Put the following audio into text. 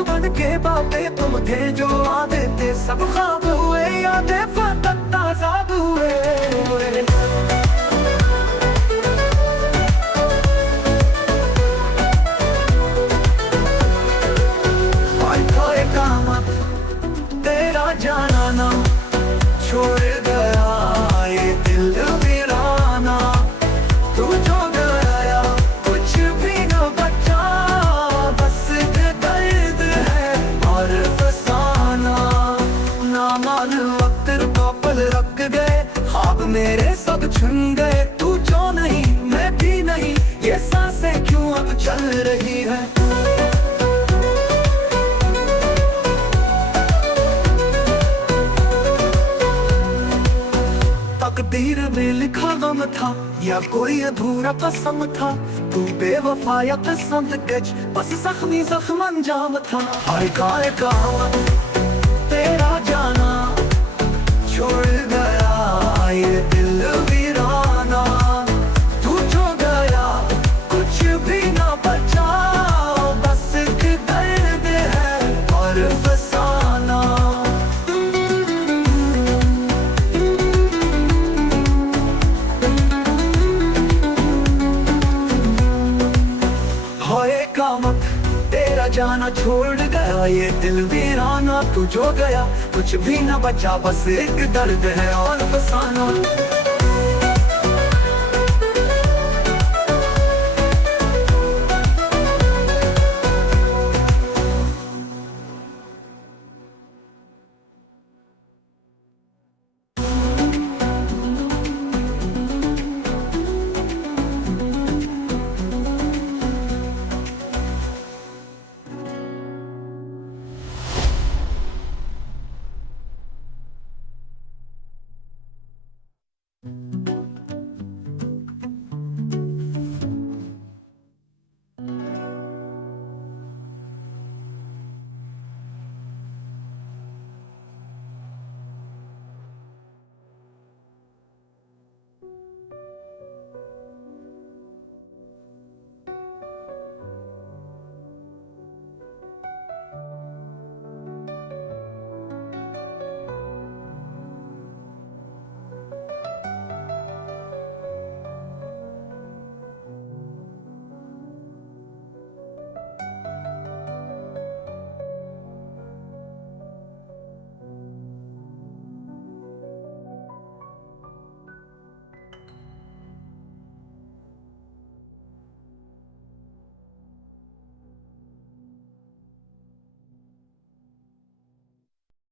बन के बातें तुम थे जो आते थे, सब ख्वाब हुए यादें फकत आजाद हुए। हाय कामत तेरा जाना ना, छोड़ गया ये दिल वीराना। तू जो गया कुछ भी न बचा, बस दर्द है और फसाना। ना मान वक्त रुका पल रख गए, ख्वाब मेरे सब छुन गए। तू जो नहीं मैं भी नहीं, ये सांसें क्यों अब चल रही है। तकदीर में लिखा गम था या कोई अधूरा कसम था, तू बेवफा या पसंद गज, बस जख्मी जख्म अंजाम था। हाय कहावत तेरा जाना, छोड़ गया ये दिल वीराना। तू जो गया कुछ भी ना बचा, बस दर्द है और फसाना। हाय कामत तेरा जाना, छोड़ गया ये दिल वीराना। तू जो गया कुछ भी न बचा, बस एक दर्द है और फसाना।